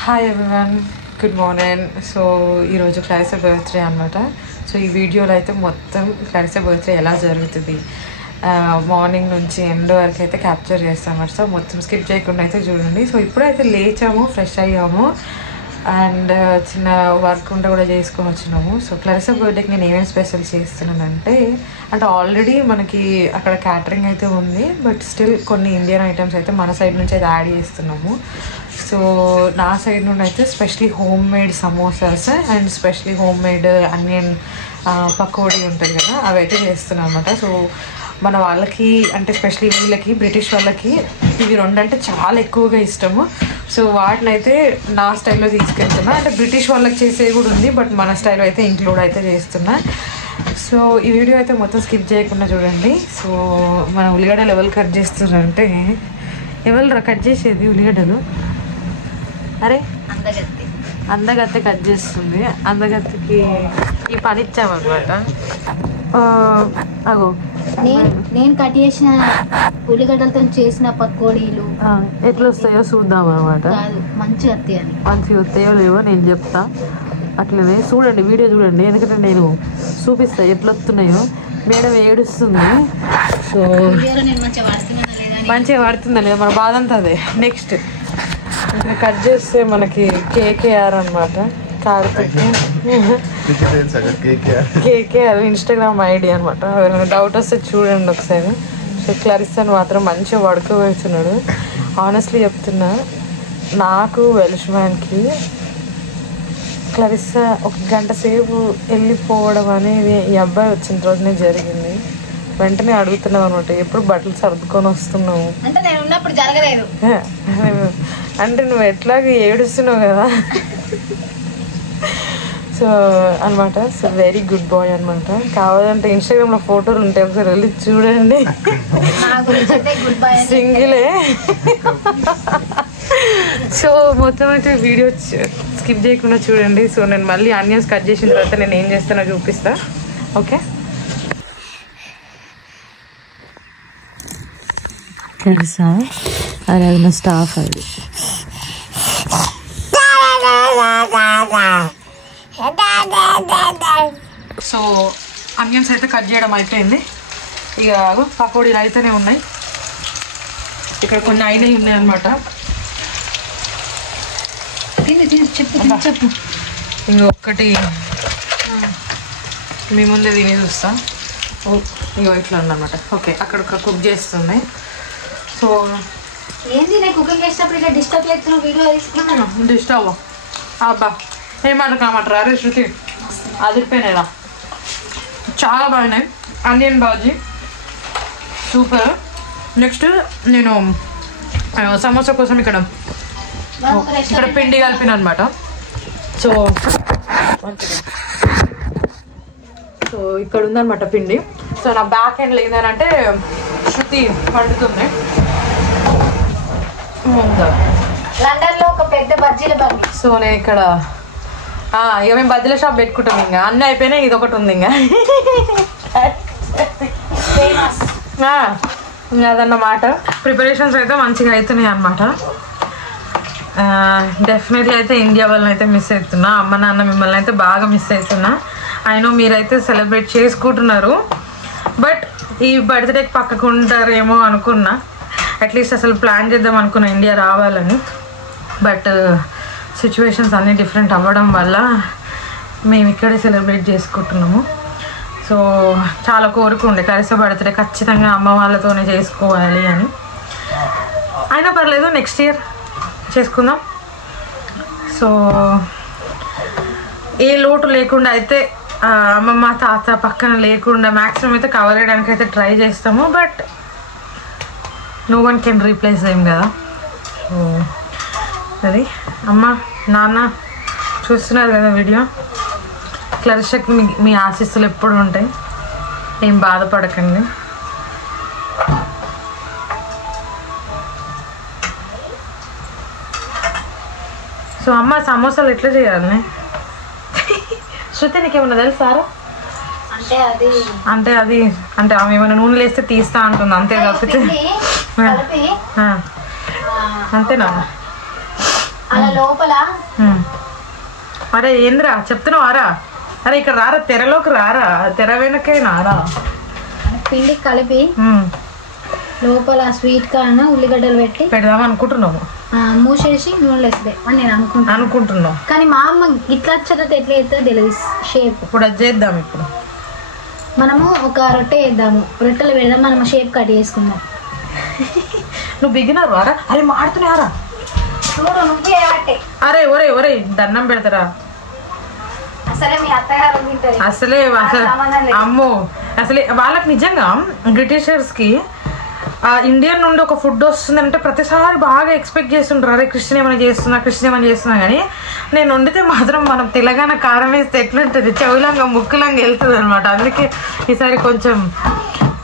Hi everyone, good morning. So ఈరోజు క్లారిసా birthday అనమాట. So ఈ వీడియోలో అయితే మొత్తం క్లారిసా బర్త్డే ఎలా జరుగుతుంది మార్నింగ్ నుంచి ఎండ్ వరకు అయితే క్యాప్చర్ చేస్తాం అనమాట. సో మొత్తం స్కిప్ చేయకుండా అయితే చూడండి. సో ఇప్పుడైతే లేచాము, ఫ్రెష్ అయ్యాము అండ్ చిన్న వర్క్ ఉంటే కూడా చేసుకొని వచ్చినాము. సో క్లారిసా బర్త్డేకి నేను ఏమేమి స్పెషల్ చేస్తున్నానంటే ఆల్రెడీ మనకి అక్కడ క్యాటరింగ్ అయితే ఉంది, బట్ స్టిల్ కొన్ని ఇండియన్ ఐటమ్స్ అయితే మన సైడ్ నుంచి అయితే యాడ్ చేస్తున్నాము. సో నా సైడ్ నుండి అయితే specially home made samosas and specially home made onion pakodi ఉంటుంది కదా, అవి అయితే చేస్తున్నాను అనమాట. సో మన వాళ్ళకి అంటే స్పెషలీ వీళ్ళకి బ్రిటిష్ వాళ్ళకి ఇవి రెండు అంటే చాలా ఎక్కువగా ఇష్టము. సో వాటిని అయితే నా స్టైల్లో తీసుకెళ్తున్నా. అంటే బ్రిటిష్ వాళ్ళకి చేసేవి కూడా ఉంది, బట్ మన స్టైల్లో అయితే ఇంక్లూడ్ అయితే చేస్తున్నా. సో ఈ వీడియో అయితే మొత్తం స్కిప్ చేయకుండా చూడండి. సో మన ఉల్లిగడ్డలు ఎవరు కట్ చేస్తున్నారంటే, ఎవరు కట్ చేసేది ఉల్లిగడ్డలు? అరే అందగత్తె కట్ చేస్తుంది. అందగత్తెకి ఈ పని ఇచ్చామన్నమాట. అగో నేను కట్ చేసిన ఉల్లిగడ్డలతో చేసిన పకోడీలు ఎట్లా వస్తాయో చూద్దాం అనమాట. మంచిగా వస్తాయని, మంచిగా వస్తాయో లేవో నేను చెప్తా. అట్లనే చూడండి, వీడియో చూడండి, ఎందుకంటే నేను చూపిస్తా ఎట్లా వస్తున్నాయో. మేడం ఏడుస్తుంది. సో మంచిగా పడుతుందా లేదా మన బాధ అంతా అదే. నెక్స్ట్ ఇంకా కట్ చేస్తే మనకి కేకేఆర్ అనమాట. కేకేఆర్ ఇన్స్టాగ్రామ్ ఐడి అనమాట. డౌట్ వస్తే చూడండి ఒకసారి. సో క్లారిసాని మాత్రం మంచిగా పడుకోబోతున్నాడు. ఆనెస్ట్లీ చెప్తున్నా, నాకు వెల్ష్మ్యాన్కి క్లారిసా ఒక గంట సేపు వెళ్ళిపోవడం అనేది ఈ అబ్బాయి వచ్చిన రోజునే జరిగింది. వెంటనే అడుగుతున్నావు అనమాట, ఎప్పుడు బట్టలు సర్దుకొని వస్తున్నావు అంటే నువ్వు ఎట్లాగ ఏడుస్తున్నావు కదా. సో అనమాట. సో వెరీ గుడ్ బాయ్ అనమాట. కావాలంటే ఇన్స్టాగ్రామ్లో ఫోటోలు ఉంటాయి, ఒకసారి వెళ్ళి చూడండి. సింగిలే. సో మొత్తం అయితే వీడియో స్కిప్ చేయకుండా చూడండి. సో నేను మళ్ళీ ఆనియన్స్ కట్ చేసిన తర్వాత నేను ఏం చేస్తానో చూపిస్తా. ఓకే, తెలుసా అది నా స్టాఫ్. అది సో ఆనియన్స్ అయితే కట్ చేయడం అయిపోయింది. ఇక పకోడీలు అయితేనే ఉన్నాయి. ఇక్కడ కొన్ని అయినవి ఉన్నాయి అనమాట. చెప్పు ఇంకొకటి మీ ముందే తిని చూస్తా. ఇగో ఇట్లా ఉందన్నమాట. ఓకే, అక్కడ కుక్ చేస్తుంది. సో ఏంది నేను కుకింగ్ చేసేటప్పుడు ఇలా డిస్టర్బ్ చేస్తున్నావు? వీడియో తీసుకున్నాను. డిస్టర్బ్ అబ్బా ఏమాట కామంటారా? అరే శృతి అదిరిపోయినాయిరా, చాలా బాగున్నాయి. Onion bhaji super. నెక్స్ట్ నేను సమోసా కోసం ఇక్కడ పిండి కలిపిన అనమాట. సో సో ఇక్కడ ఉందన్నమాట పిండి. సో నా బ్యాక్ హ్యాండ్లో ఏంటంటే శృతి పండుతుంది. లండన్ లో ఒక పెద్ద బజ్జీల బండి. సో నేను ఇక్కడ ఇక మేము బజ్జీల షాప్ పెట్టుకుంటాం. ఇంకా అన్నీ అయిపోయినాయి, ఇది ఒకటి ఉంది. ఇంకా అదన్నమాట. ప్రిపరేషన్స్ అయితే మంచిగా అవుతున్నాయి అన్నమాట. డెఫినెట్లీ అయితే ఇండియా వాళ్ళని అయితే మిస్ అవుతున్నా. అమ్మ నాన్న మిమ్మల్ని అయితే బాగా మిస్ అవుతున్నా. అయినో మీరైతే సెలబ్రేట్ చేసుకుంటున్నారు, బట్ ఈ బర్త్డేకి పక్కకు ఉంటారేమో అనుకున్నా. అట్లీస్ట్ అసలు ప్లాన్ చేద్దాం అనుకున్నా ఇండియా రావాలని, బట్ సిచ్యువేషన్స్ అన్నీ డిఫరెంట్ అవ్వడం వల్ల మేము ఇక్కడే సెలబ్రేట్ చేసుకుంటున్నాము. సో చాలా కోరుకుండే క్లారిసా బర్త్డే ఖచ్చితంగా అమ్మ వాళ్ళతోనే చేసుకోవాలి అని. అయినా పర్లేదు, నెక్స్ట్ ఇయర్ చేసుకుందాం. సో ఏ లోటు లేకుండా అయితే అమ్మమ్మ తాత పక్కన లేకుండా మ్యాక్సిమం అయితే కవర్ చేయడానికి అయితే ట్రై చేస్తాము, but no one can replace them కదా. సో అది అమ్మ నాన్న చూస్తున్నారు కదా వీడియో. క్లారిసాకి మీ ఆశీస్సులు ఎప్పుడు ఉంటాయి, ఏం బాధపడకండి. సో అమ్మ సమోసాలు ఎట్లా చేయాలి? శృతి నీకేమన్నా తెలుసారా? అంటే అది ఆమె ఏమైనా నూనె వేస్తే తీస్తా అంటుంది, అంతే తప్పితే. అంతేనా? అలా లోపల అరే ఏంద్రా చెప్తున్నావు ఆరా? అరే ఇక్కడ రారా, తెరలోకి రారా, తెర వెనకైనా రా. పిండి కలిపి లోపల స్వీట్ కార్న్ ఉల్లిగడ్డలు పెట్టి పెడదాం అనుకుంటున్నాము. మూసేసి నూనెలు వేస్తే అని నేను అనుకుంటున్నాను. కానీ మా అమ్మ ఇట్లా వచ్చేటట్టు ఎట్లా చేస్తుందో తెలియదు షేప్. ఇప్పుడు అది చేద్దాం. ఇప్పుడు మనము ఒక రొట్టె వేద్దాము, రొట్టెలు పెడదాం, మనం షేప్ కట్ చేసుకుందాం. నువ్వు బిగినరు అరా? అరే మాడుతున్నారా? చూడు నువ్వే ఆటే. అరే ఒరే ఒరే దండం పెడతారా? అసలే మీ అత్తగారు అసలే అమ్మో, అసలే వాళ్ళకి నిజంగా బ్రిటిషర్స్కి ఇండియన్ నుండి ఒక ఫుడ్ వస్తుందంటే ప్రతిసారి బాగా ఎక్స్పెక్ట్ చేస్తుంటారు. అరే కృష్ణ ఏమైనా చేస్తున్నా కానీ నేను వండితే మాత్రం మనం తెలంగాణ కారం వేస్తే ఎట్లుంటుంది, చెవులంగా ముక్కులంగా వెళ్తుంది అనమాట. అందుకే ఈసారి కొంచెం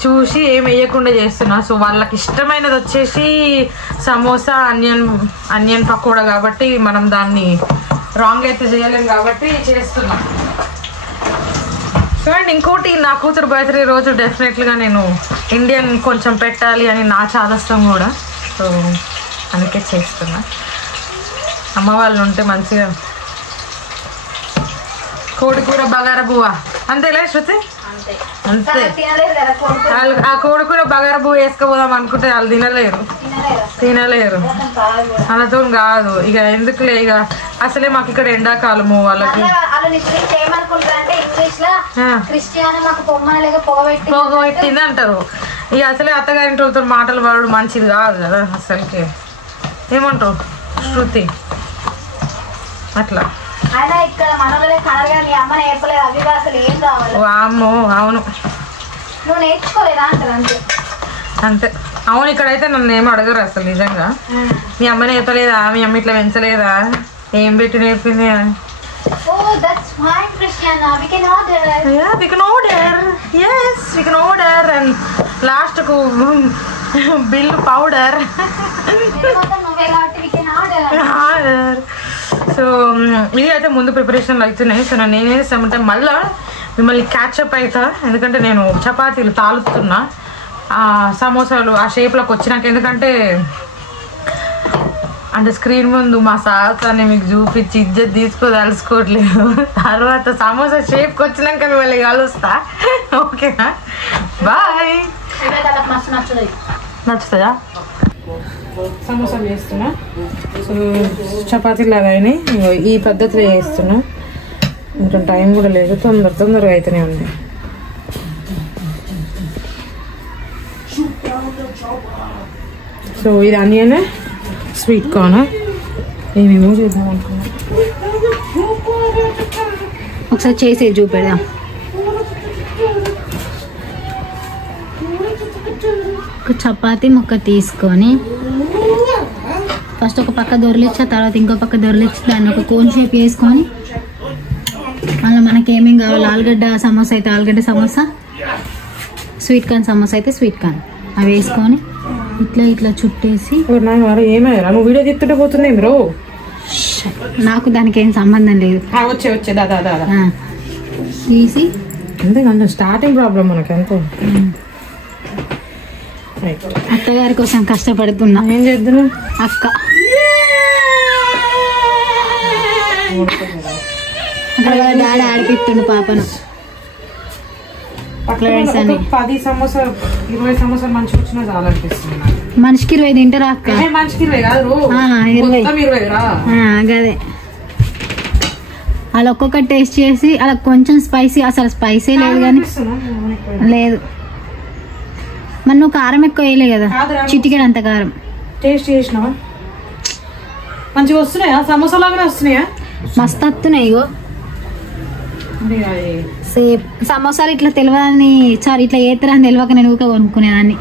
చూసి ఏం వేయకుండా చేస్తున్నా. సో వాళ్ళకి ఇష్టమైనది వచ్చేసి సమోసా అనియన్ పకోడా కాబట్టి మనం దాన్ని రాంగ్ అయితే చేయలేం కాబట్టి చేస్తున్నాం. అండ్ ఇంకోటి, నా కూతురు బర్త్డే రోజు డెఫినెట్గా నేను ఇండియన్ కొంచెం పెట్టాలి అని నా చాదస్తం కూడా. సో అందుకే చేస్తున్నా. అమ్మ వాళ్ళు ఉంటే మంచిగా కోడికూర బగారా బువ్వ అంతేలే శృతి, అంతే. ఆ కోడికూర బగారా బువ్వ వేసుకోపోదాం అనుకుంటే వాళ్ళు తినలేరు. వాళ్ళతో కాదు ఇక ఎందుకులే. ఇక అసలే మాకు ఇక్కడ ఎండాకాలము, వాళ్ళకి పొగబెట్టింది అంటారు. ఇక అసలే అత్తగారింటి వాళ్ళతో మాటలు పడడం మంచిది కాదు కదా అసలుకి. ఏమంటావు శృతి? అట్లా అమ్మో అవును, నువ్వు నేర్చుకోలేదా అంటారు అంతే. అవును, ఇక్కడైతే నన్ను ఏమో అడగరు అసలు నిజంగా. మీ అమ్మ నేర్పలేదా, మీ అమ్మ ఇట్లా పెంచలేదా, ఏం పెట్టి నేర్పింది అని. Oh, that's fine, Christiana. We can order. Yeah, we can order. Yes, we can order. And last ku bill powder. So ఇది అయితే ముందు ప్రిపరేషన్లు అవుతున్నాయి. సో నేను ఏం చేస్తామంటే మళ్ళీ మిమ్మల్ని క్యాచప్ అవుతా, ఎందుకంటే నేను చపాతీలు తాలుతున్నా సమోసాలు ఆ షేప్లోకి వచ్చినాక. ఎందుకంటే అంటే స్క్రీన్ ముందు మా సాహసాన్ని మీకు చూపించి ఇజ్జత్ తీసుకోదలుచుకోవట్లేదు. తర్వాత సమోసా షేప్కి వచ్చినాక మిమ్మల్ని కలుస్తా. ఓకేనా? బాయ్. నచ్చుతుందా? సమోసాలు చేస్తున్నా. సో చపాతీలాగా అయినాయి. ఈ పద్ధతిలో చేస్తున్నా. ఇంకా టైం కూడా లేదు, తొందరగా అయితేనే ఉంది. సో ఇది ఆనియన్ స్వీట్ కార్న్ ఏమేమో చేద్దాం అనుకున్నా. ఒకసారి చేసి చూపెడదాం. ఒక చపాతీ ముక్క తీసుకొని ఫస్ట్ ఒక పక్క దొరలిచ్చా, తర్వాత ఇంకో పక్క దొరలిచ్చి దాన్ని ఒక కోన్ షేప్ వేసుకొని మళ్ళీ మనకి ఏమేమి కావాలి, ఆలుగడ్డ సమోసా అయితే ఆలుగడ్డ సమోసా, స్వీట్ కార్న్ సమోసా అయితే స్వీట్ కార్న్ అవి వేసుకొని ఇట్లా చుట్టేసి. ఏమయ్యారా నువ్వు వీడియో తిప్పుతుంటే పోతుంది బ్రో? నాకు దానికి ఏం సంబంధం లేదు. వచ్చే దాదా తీసి అంతే కొంచెం స్టార్టింగ్ ప్రాబ్లం మనకి అంతే. అత్తగారి కోసం కష్టపడుతున్నా. ఏం చేద్దాం అక్క డాడీ ఆడిపిస్తుండు పాపను. 10 సమోసాలు 20 సమోసాలు మంచిగా వచ్చినా చాలా అనిపిస్తుంది. మనిషికి 20 తింటారా అక్క? మనిషికి 20 కాదు, 20. అదే అలా ఒక్కొక్క టేస్ట్ చేసి అలా కొంచెం స్పైసీ, అసలు స్పైసీ లేదు కానీ లేదు. మరి నువ్వు కారం ఎక్కువ వేయలే కదా, చిటికెడు అంత కారం. టేస్ట్ చేసినావా? మంచిగా వస్తున్నాయా? సమోసా లాగానే వస్తున్నాయా? మస్తు వస్తున్నాయి. ఇగో సేమ్ సమోసాలు ఇట్లా తెలియదని, సారీ ఇట్లా ఏతరని తెలియక నేను ఊక కొనుక్కునేదాన్ని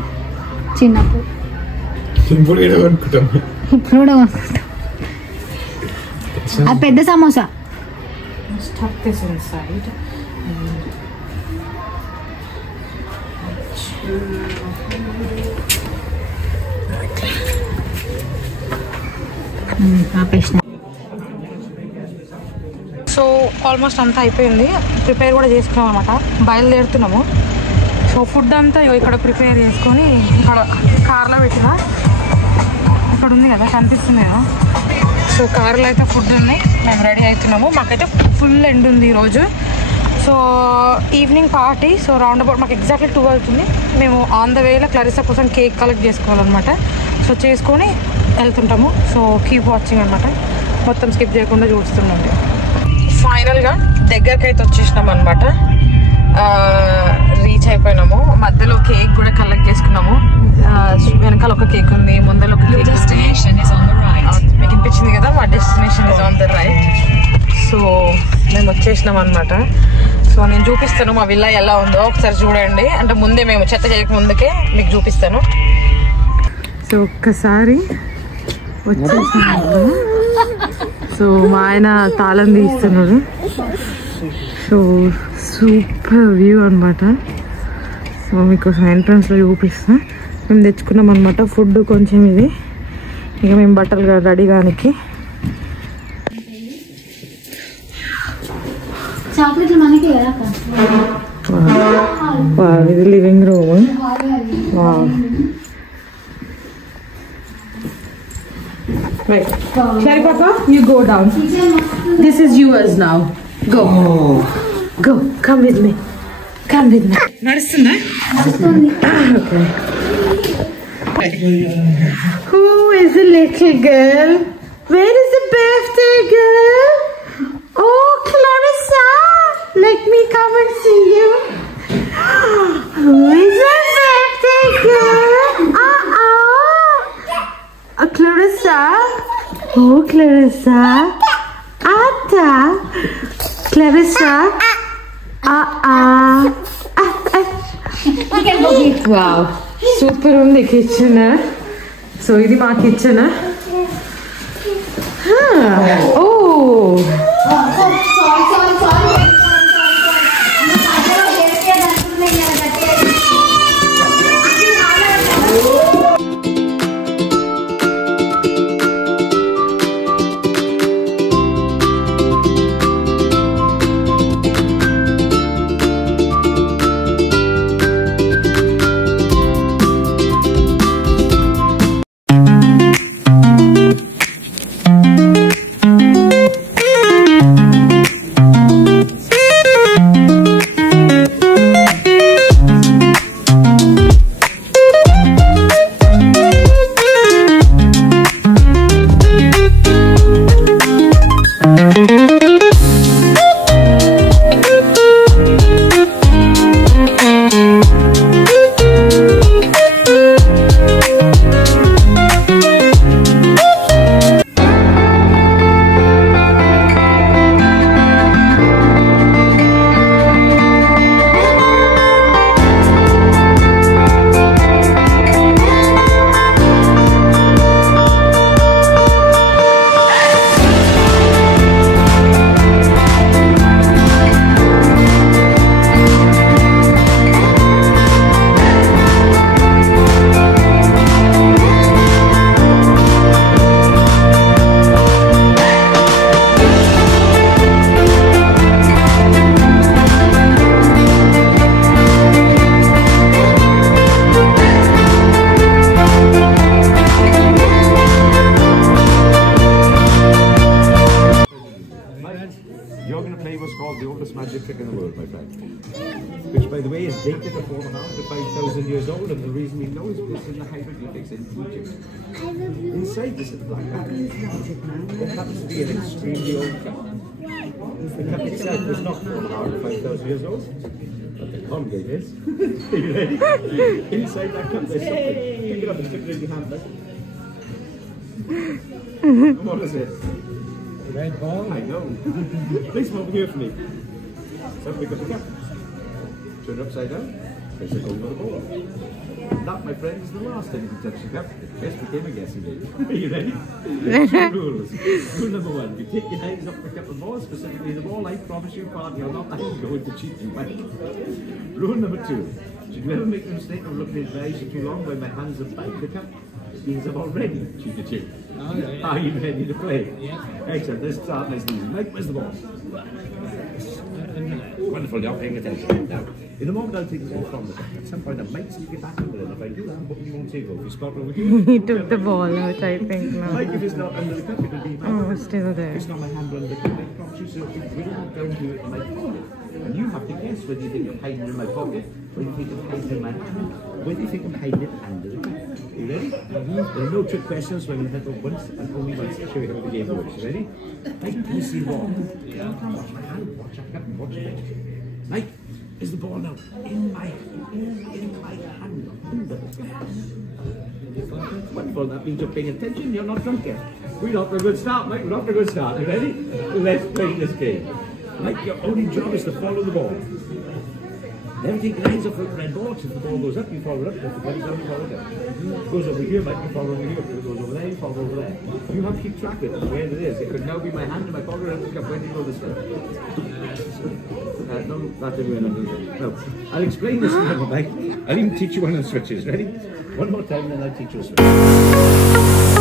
చిన్నప్పుడు. ఇప్పుడు కూడా కొనుక్కుంటాం. అది పెద్ద సమోసా. సో ఆల్మోస్ట్ అంతా అయిపోయింది. ప్రిపేర్ కూడా చేసుకున్నాం అనమాట, బయలుదేరుతున్నాము. సో ఫుడ్ అంతా ఇక్కడ ప్రిపేర్ చేసుకొని ఇక్కడ కార్లో పెట్టిన, ఇక్కడ ఉంది కదా కనిపిస్తుంది కదా. సో కార్లో అయితే ఫుడ్ ఉంది, మేము రెడీ అవుతున్నాము. మాకైతే ఫుల్ ఎండ్ ఉంది ఈరోజు. So evening party. So round about మాకు ఎగ్జాక్ట్లీ 2 అవుతుంది. మేము ఆన్ ద వేలో క్లారిసా కోసం కేక్ కలెక్ట్ చేసుకోవాలన్నమాట. సో చేసుకొని వెళ్తుంటాము. సో కీప్ వాచింగ్ అనమాట, మొత్తం స్కిప్ చేయకుండా చూస్తుండండి. ఫైనల్గా దగ్గరికి అయితే వచ్చేసినాం అనమాట. రీచ్ అయిపోయినాము. మధ్యలో కేక్ కూడా కలెక్ట్ చేసుకున్నాము. వెనకాల ఒక కేక్ ఉంది, ముందర ఒక కేక్. మీకు అనిపించింది కదా, మా destination is on the right. So మేము వచ్చేసినాం అనమాట. సో నేను చూపిస్తాను మా విల్లా ఎలా ఉందో ఒకసారి చూడండి. అంటే ముందే మేము చెత్త చేయక ముందుకే మీకు చూపిస్తాను. సో ఒక్కసారి వచ్చేసినాము. సో మా ఆయన తాళం తీస్తున్నాడు. సో సూపర్ వ్యూ అనమాట. సో మీకోసం ఎంట్రన్స్లో చూపిస్తా. మేము తెచ్చుకున్నాం అనమాట ఫుడ్ కొంచెం. ఇది ఇక మేము బట్టలు రెడీ కానికి. ఇది living room. Right. Sherry Papa, you go down. This is yours now. Go. Go. Come with me. Come with me. Nadustunda? Okay. Who is the little girl? Where is the birthday girl? Oh, Clarissa. Let me come and see you. Who is the birthday girl? Clarissa. Oh, Clarissa. Atta. Clarissa. Wow. Super ఉంది kitchen. So ఇది మా kitchen. Oh which, by the way, is dated at 4,500 to 5,000 years old, and the reason we know is because in the hieroglyphics in Egypt. Inside this is black cat. It happens to be an extremely old cat. The cat itself was not 4,500 to 5,000 years old, but the Colgate is. Are you ready? Inside that cup there's something. Pick it up and stick it in your hand. What is it? Red ball? I know. Please come over here for me. So pick up the cup. Turn it upside down. Place it over the ball. That, my friend, is the last time you can touch the cup. It just became a guessing game. Are you ready? 2 rules. Rule number 1. You take your hands off the cup of ball, specifically the ball. I promise you, partner, you're not going to cheat you. Rule number 2. Should you ever make the mistake of looking at eyes for too long when my hands are by the cup, it means I've already cheated you. Okay. Are you ready to play? Yeah. Excellent. Let's start nice and easy. Mike, where's the ball? Wonderful, you're paying attention. Now, in the moment I'll take the ball from the back. At some point I might see you get back under it. If I do that, but you won't take over. If you stop over here, He took the ball out, I think, now. like if it's not under the cup, it'll be my Oh, still there. It's not my hand under the cup. I promise you, so it will down to it in my pocket. And you have to guess whether you think I'm hiding it in my pocket, whether you think I'm hiding it in my hand, whether you think I'm hiding it under the cup. Are you ready? There are no trick questions, so I'm going to hit once and only once to show you how the game works. Ready? Mike, can you see the ball? Watch my hand, watch my hand, watch the ball. Mike, is the ball now in my hand? Under the cup. Wonderful, that means you're paying attention, you're not drunk yet. We're off to a good start, Mike, we're off to a good start. Are you ready? Let's play this game. Mike, your only job is to follow the ball. Everything lines up with red balls. If the ball goes up, you follow it up. If it goes down, you follow it down. If it goes over here, Mike, you follow over here. If it goes over there, you follow over there. You have to keep track of it where it is. It could now be my hand in my pocket and pick up when you go this way. No, that's everywhere I'm doing. No, I'll explain this to you, Mike. I'll even teach you one of the switches. Ready? One more time, and then I'll teach you a switch.